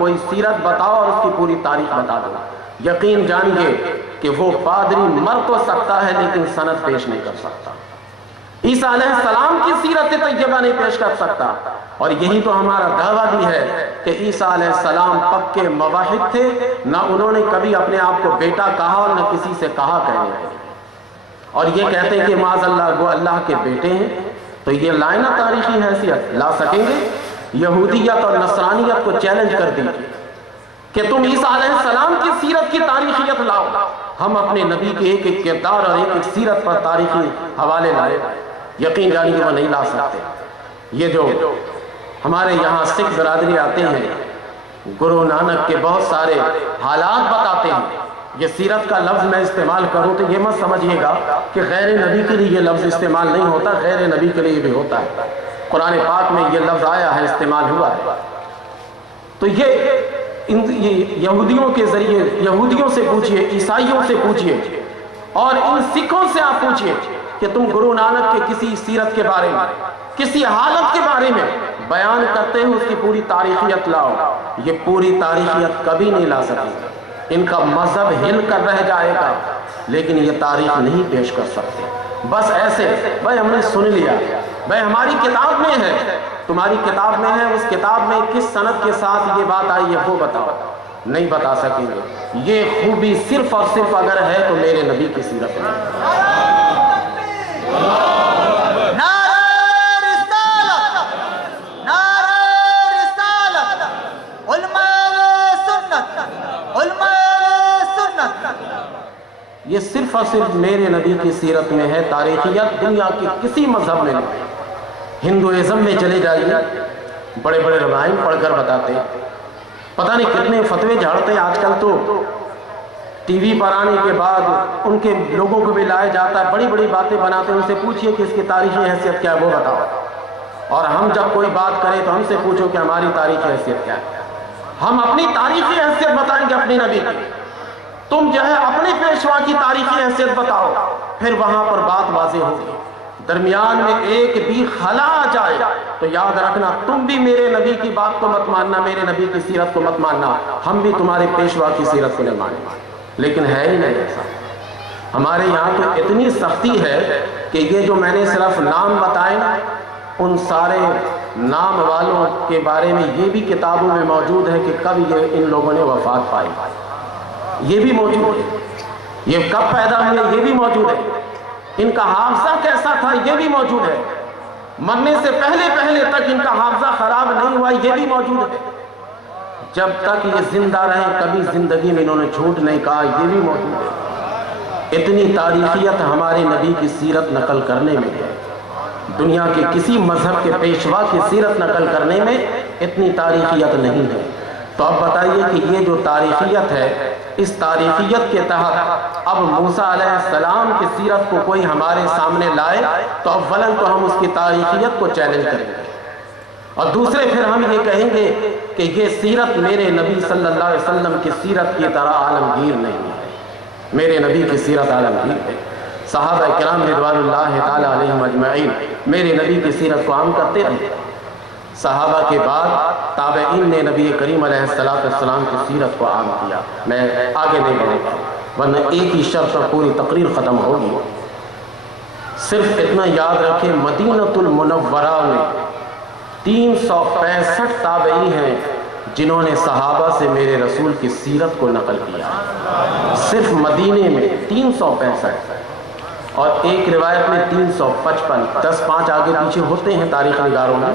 کوئی سیرت بتاؤ اور اس کی پوری تاریخ بتا دو، یقین جانیے کہ وہ پادری مر تو سکتا ہے لیکن سند پیش نہیں کر سکتا، عیسیٰ علیہ السلام کی سیرت طیبہ نہیں پیش کر سکتا۔ اور یہی تو ہمارا دعویٰ بھی ہے کہ عیسیٰ علیہ السلام پکے موحد تھے، نہ انہوں نے کبھی اپنے آپ کو بیٹا کہا اور نہ کسی سے کہا کہنے لگے، اور یہ کہتے ہیں کہ معاذ اللہ وہ اللہ کے بیٹے ہیں، تو یہ لائیں نہ تاریخی حیثیت لا سکیں گے؟ یہودیت اور نصرانیت کو چیلنج کر دی کہ تم عیسیٰ علیہ السلام کی سیرت کی تاریخیت لاؤ، ہم اپنے نبی کے ایک ایک کردار اور ایک ایک سیرت پر تاریخی حوالے لائے، یقین جانیے وہ نہیں لا سکتے۔ یہ جو ہمارے یہاں سکھ برادری آتے ہیں، گرو نانک کے بہت سارے حالات بتاتے ہیں، یہ سیرت کا لفظ میں استعمال کروں تو یہ مت سمجھیے گا کہ غیر نبی کے لیے یہ لفظ استعمال نہیں ہوتا، غیر نبی کے لیے بھی ہوتا ہے، قرآن پاک میں یہ لفظ آیا ہے، استعمال ہوا ہے۔ تو یہ یہودیوں کے ذریعے یہودیوں سے پوچھئے، عیسائیوں سے پوچھئے، اور ان سکھوں سے آپ پوچھئے کہ تم گرو نانک کے کسی سیرت کے بارے میں، کسی حالت کے بارے میں بیان کرتے ہیں، اس کی پوری تاریخیت لاؤ، یہ پوری تاریخیت کبھی نہیں لا سکے، ان کا مذہب ہل کر رہ جائے گا لیکن یہ تاریخ نہیں پیش کر سکتے۔ بس ایسے بھائی ہم نے سن لیا، بھائی ہماری کتاب میں ہے، تمہاری کتاب میں ہے، اس کتاب میں کس سند کے ساتھ یہ بات آئی ہے وہ بتاؤ، نہیں بتا سکیں گے۔ یہ خوبی صرف اور صرف اگر ہے تو میرے نبی کی سیرت میں۔ یہ صرف اور صرف میرے نبی کی سیرت میں ہے تاریخیت، دنیا کی کسی مذہب میں نہیں۔ ہندوازم میں چلے جائیے، بڑے بڑے روائن پڑھ کر بتاتے ہیں، پتہ نہیں کتنے فتوے جھاڑتے ہیں، آج کل تو ٹی وی پر آنے کے بعد ان کے لوگوں کو بھی لایا جاتا ہے، بڑی بڑی باتیں بناتے ہیں، ان سے پوچھئے کہ اس کی تاریخی حیثیت کیا ہے وہ بتاؤ، اور ہم جب کوئی بات کریں تو ہم سے پوچھو کہ ہماری تاریخی حیثیت کیا ہے۔ ہم اپنی تاریخی حیثیت بتائیں گے اپنے نبی کی، تم جو ہے اپنے پیشوا کی تاریخی حیثیت بتاؤ، پھر وہاں پر بات واضح ہوگی۔ درمیان میں ایک بھی خلا آ جائے تو یاد رکھنا تم بھی میرے نبی کی بات کو مت ماننا، میرے نبی کی سیرت کو مت ماننا، ہم بھی تمہارے پیشوا کی سیرت کو نہیں مانیں، لیکن ہے ہی نہیں ایسا۔ ہمارے یہاں تو اتنی سختی ہے کہ یہ جو میں نے صرف نام بتائے نا، ان سارے نام والوں کے بارے میں یہ بھی کتابوں میں موجود ہے کہ کب یہ ان لوگوں نے وفات پائی، یہ بھی موجود ہے، یہ کب پیدا ہوئے یہ بھی موجود ہے، ان کا حافظہ کیسا تھا یہ بھی موجود ہے، مرنے سے پہلے پہلے تک ان کا حافظہ خراب نہیں ہوا یہ بھی موجود ہے، جب تک یہ زندہ رہے کبھی زندگی میں انہوں نے جھوٹ نہیں کہا یہ بھی موجود ہے۔ اتنی تاریخیت ہمارے نبی کی سیرت نقل کرنے میں ہے، دنیا کے کسی مذہب کے پیشوا کی سیرت نقل کرنے میں اتنی تاریخیت نہیں ہے۔ تو اب بتائیے کہ یہ جو تاریخیت ہے، اس تاریخیت کے تحت اب موسیٰ علیہ السلام کی سیرت کو کوئی ہمارے سامنے لائے تو اولاً تو ہم اس کی تاریخیت کو چیلنج کریں گے، اور دوسرے پھر ہم یہ کہیں گے کہ یہ سیرت میرے نبی صلی اللہ علیہ وسلم کی سیرت کی طرح عالمگیر نہیں ہے، میرے نبی کی سیرت عالمگیر ہے۔ صحابہ کرام رضوان اللہ تعالی علیہم اجمعین میرے نبی کی سیرت کو عام کرتے رہے، صحابہ کے بعد تابعین نے نبی کریم علیہ السلام کی سیرت کو عام کیا۔ میں آگے نہیں بڑھوں گا ورنہ ایک ہی شرط پر پوری تقریر ختم ہوگی، صرف اتنا یاد رکھیں مدینہ المنورہ میں 365 تابعی ہیں جنہوں نے صحابہ سے میرے رسول کی سیرت کو نقل کیا، صرف مدینے میں 365، اور ایک روایت میں 355، 10-5 آگے پیچھے ہوتے ہیں تاریخ نگاروں میں،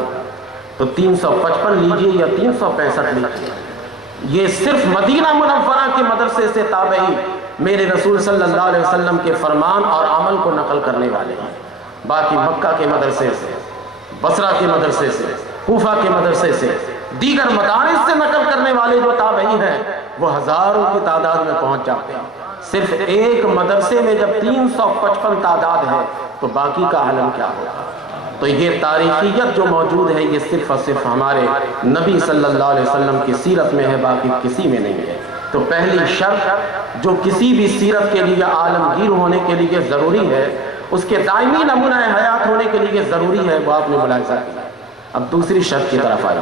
تو 355 لیجئے یا 365 لیجئے، یہ صرف مدینہ منورہ کے مدرسے سے تابعی میرے رسول صلی اللہ علیہ وسلم کے فرمان اور عمل کو نقل کرنے والے ہیں۔ باقی مکہ کے مدرسے سے، بصرہ کے مدرسے سے، کوفہ کے مدرسے سے، دیگر مدارس سے نقل کرنے والے جو تابعی ہیں وہ ہزاروں کی تعداد میں پہنچ جاتے ہیں، صرف ایک مدرسے میں جب 355 تعداد ہے تو باقی کا عالم کیا ہوگا۔ تو یہ تاریخیت جو موجود ہے یہ صرف اور صرف ہمارے نبی صلی اللہ علیہ وسلم کی سیرت میں ہے، باقی کسی میں نہیں ہے۔ تو پہلی شرط جو کسی بھی سیرت کے لیے عالمگیر ہونے کے لیے ضروری ہے، اس کے دائمی نمونہ حیات ہونے کے لیے ضروری ہے، وہ آپ نے ملاحظہ کیا۔ اب دوسری شرط کی طرف آئیے،